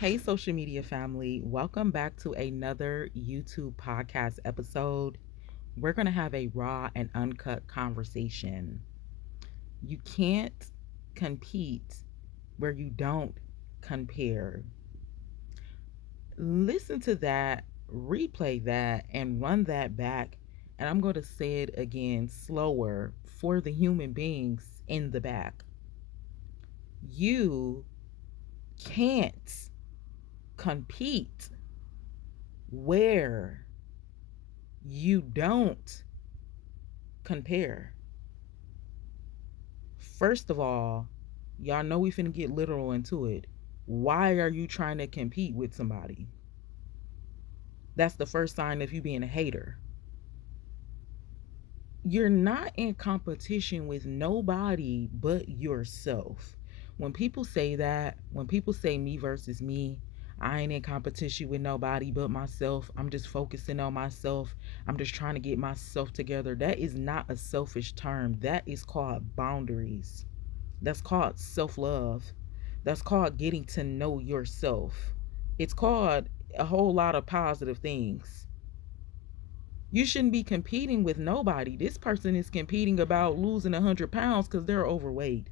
Hey, social media family, welcome back to another YouTube podcast episode. We're going to have a raw and uncut conversation. You can't compete where you don't compare. Listen to that, replay that, and run that back. And I'm going to say it again slower for the human beings in the back. You can't compete where you don't compare. First of all, y'all know we finna get literal into it. Why are you trying to compete with somebody? That's the first sign of you being a hater. You're not in competition with nobody but yourself. When people say that, when people say me versus me, I ain't in competition with nobody but myself. I'm just focusing on myself. I'm just trying to get myself together. That is not a selfish term. That is called boundaries. That's called self love. That's called getting to know yourself. It's called a whole lot of positive things. You shouldn't be competing with nobody. This person is competing about losing 100 pounds because they're overweight.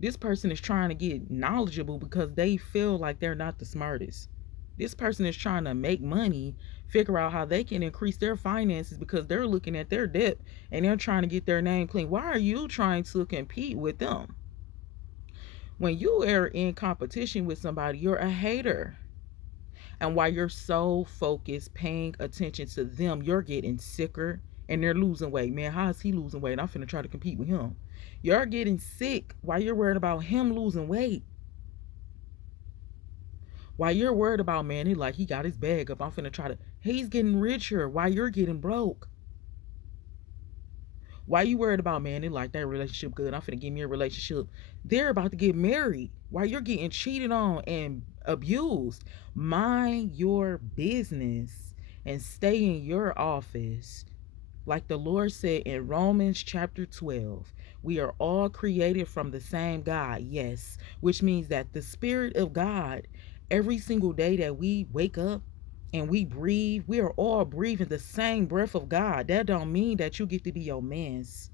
This person is trying to get knowledgeable because they feel like they're not the smartest. This person is trying to make money, figure out how they can increase their finances because they're looking at their debt and they're trying to get their name clean. Why are you trying to compete with them? When you are in competition with somebody, you're a hater. And while you're so focused, paying attention to them, you're getting sicker and they're losing weight. Man, how is he losing weight? I'm finna try to compete with him. You're getting sick while you're worried about him losing weight. While you're worried about, man, he got his bag up. I'm finna try to. He's getting richer while you're getting broke. Why you worried about, man, they like that relationship good, I'm finna give me a relationship. They're about to get married while you're getting cheated on and abused. Mind your business and stay in your office. Like the Lord said in Romans chapter 12, we are all created from the same God, yes, which means that the Spirit of God, every single day that we wake up and we breathe, we are all breathing the same breath of God. That don't mean that you get to be your man's.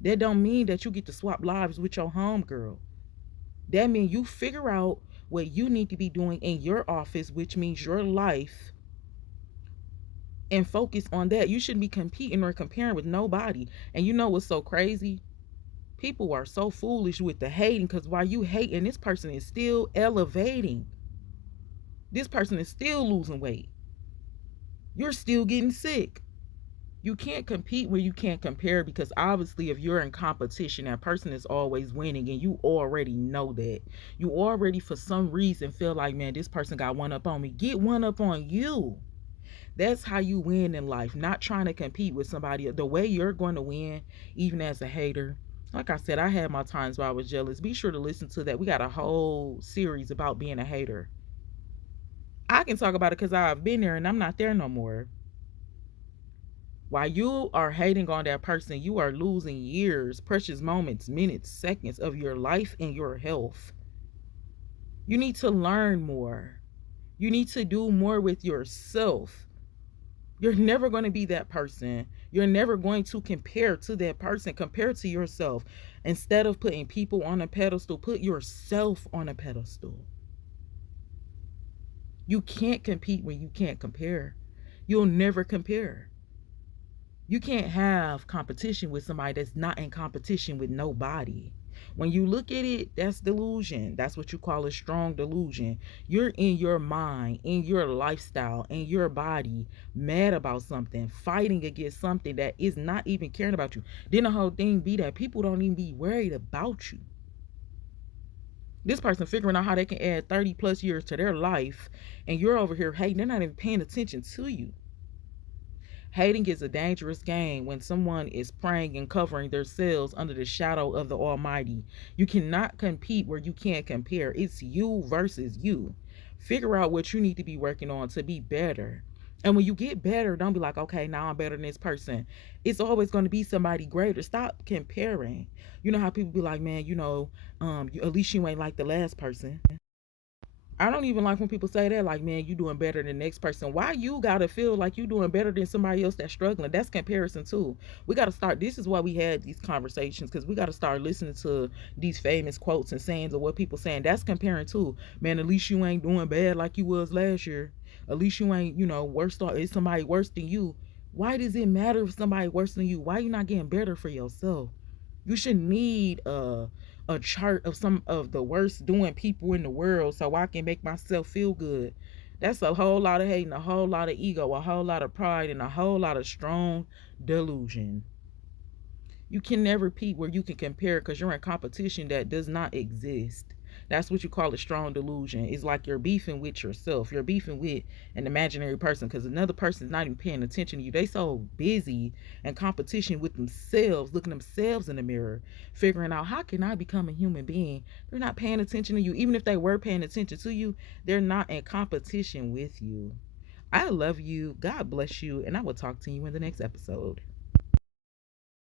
That don't mean that you get to swap lives with your homegirl. That means you figure out what you need to be doing in your office, which means your life, and focus on that. You shouldn't be competing or comparing with nobody. And you know what's so crazy? People are so foolish with the hating because while you hating, this person is still elevating. This person is still losing weight. You're still getting sick. You can't compete where you can't compare because obviously if you're in competition, that person is always winning and you already know that. You already for some reason feel like, man, this person got one up on me. Get one up on you. That's how you win in life, not trying to compete with somebody. The way you're going to win, even as a hater, like I said, I had my times where I was jealous. Be sure to listen to that. We got a whole series about being a hater. I can talk about it because I've been there and I'm not there no more. While you are hating on that person, you are losing years, precious moments, minutes, seconds of your life and your health. You need to learn more. You need to do more with yourself. You're never going to be that person. You're never going to compare to that person. Compare to yourself. Instead of putting people on a pedestal, put yourself on a pedestal. You can't compete when you can't compare. You'll never compare. You can't have competition with somebody that's not in competition with nobody. When you look at it, that's delusion. That's what you call a strong delusion. You're in your mind, in your lifestyle, in your body, mad about something, fighting against something that is not even caring about you. Then the whole thing be that people don't even be worried about you. This person figuring out how they can add 30 plus years to their life, and you're over here hating. They're not even paying attention to you. Hating is a dangerous game when someone is praying and covering themselves under the shadow of the Almighty. You cannot compete where you can't compare. It's you versus you. Figure out what you need to be working on to be better. And when you get better, don't be like, okay, now I'm better than this person. It's always going to be somebody greater. Stop comparing. You know how people be like, man, at least you ain't like the last person. I don't even like when people say that, like, man, you doing better than the next person. Why you gotta feel like you doing better than somebody else that's struggling? That's comparison too. We gotta start. This is why we had these conversations, because we gotta start listening to these famous quotes and sayings of what people saying. That's comparing too. Man, at least you ain't doing bad like you was last year. At least you ain't, worse off. Is somebody worse than you? Why does it matter if somebody worse than you? Why you not getting better for yourself? You should need a chart of some of the worst doing people in the world so I can make myself feel good. That's a whole lot of hating, a whole lot of ego, a whole lot of pride, and a whole lot of strong delusion. You can never peep where you can compare because you're in competition that does not exist. That's what you call a strong delusion. It's like you're beefing with yourself. You're beefing with an imaginary person because another person's not even paying attention to you. They so busy in competition with themselves, looking themselves in the mirror, figuring out how can I become a human being. They're not paying attention to you. Even if they were paying attention to you, they're not in competition with you. I love you. God bless you. And I will talk to you in the next episode.